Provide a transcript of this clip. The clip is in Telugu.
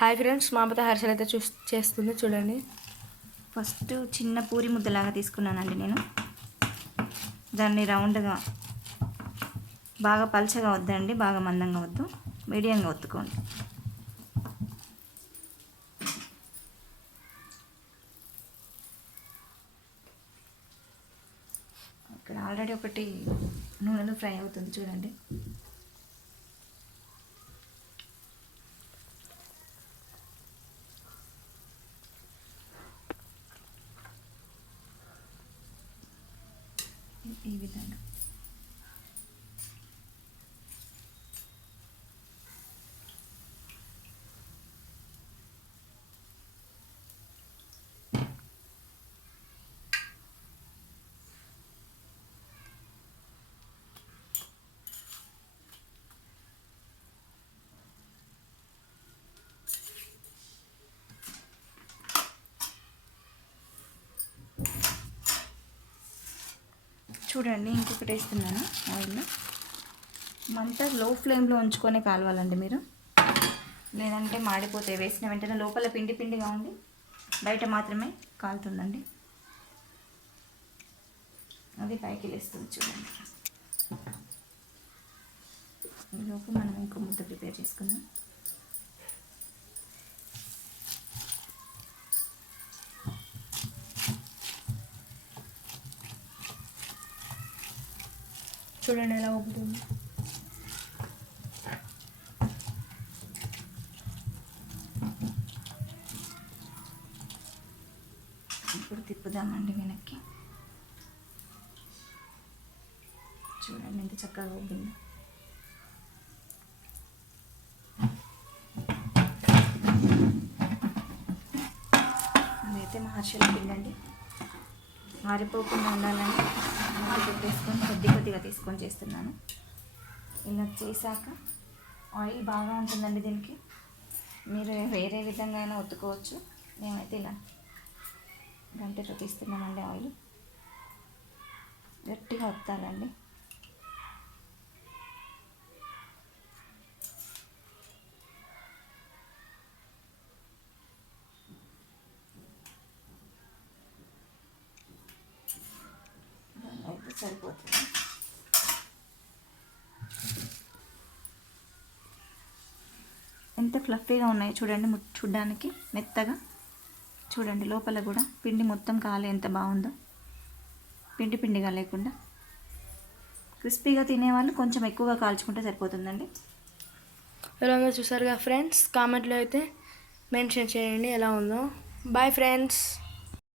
హాయ్ ఫ్రెండ్స్, మా అమ్మతో హర్షలు అయితే చేస్తుంది చూడండి. ఫస్ట్ చిన్న పూరి ముద్దలాగా తీసుకున్నానండి నేను. దాన్ని రౌండ్గా, బాగా పల్చగా వద్దండి, బాగా మందంగా వద్దు, మీడియంగా ఒత్తుకోండి. ఇక్కడ ఆల్రెడీ ఒకటి నూనెలో ఫ్రై అవుతుంది చూడండి. ఈ విధంగా చూడండి. ఇంకొకటి వేస్తున్నాను ఆయిల్. మంట లో ఫ్లేమ్లో ఉంచుకొని కాలవాలండి మీరు, లేదంటే మాడిపోతాయి. వేసిన వెంటనే లోపల పిండి పిండిగా ఉండి బయట మాత్రమే కాలుతుందండి. అది పైకి లేస్తుంది చూడండి. ఈలోపు మనం ఇంకో ముద్ద ప్రిపేర్ చేసుకుందాం. చూడండి ఎలా ఉబ్బుతుంది. ఇప్పుడు తిప్పుదామండి వెనక్కి. చూడండి ఎంత చక్కగా ఉబ్బింది. అదైతే మహర్షుల పిండి అండి. ఆరిపోకుండా ఉండాలని పెట్టేసుకొని కొద్ది కొద్దిగా తీసుకొని చేస్తున్నాను. ఇలా చేశాక ఆయిల్ బాగా ఉంటుందండి దీనికి. మీరు వేరే విధంగా అయినా ఒత్తుకోవచ్చు. మేమైతే ఇలా గంటతో తీస్తున్నామండి. ఆయిల్ గట్టిగా ఒత్తాలండి. అయితే సరిపోతుంది. ఎంత ఫ్లఫీగా ఉన్నాయి చూడండి, చూడ్డానికి మెత్తగా. చూడండి లోపల కూడా పిండి మొత్తం కాలే ఎంత బాగుందో, పిండి పిండిగా లేకుండా. క్రిస్పీగా తినేవాళ్ళు కొంచెం ఎక్కువగా కాల్చుకుంటే సరిపోతుందండి. ఎలా ఉందో చూసారుగా ఫ్రెండ్స్. కామెంట్లో అయితే మెన్షన్ చేయండి ఎలా ఉందో. Bye friends.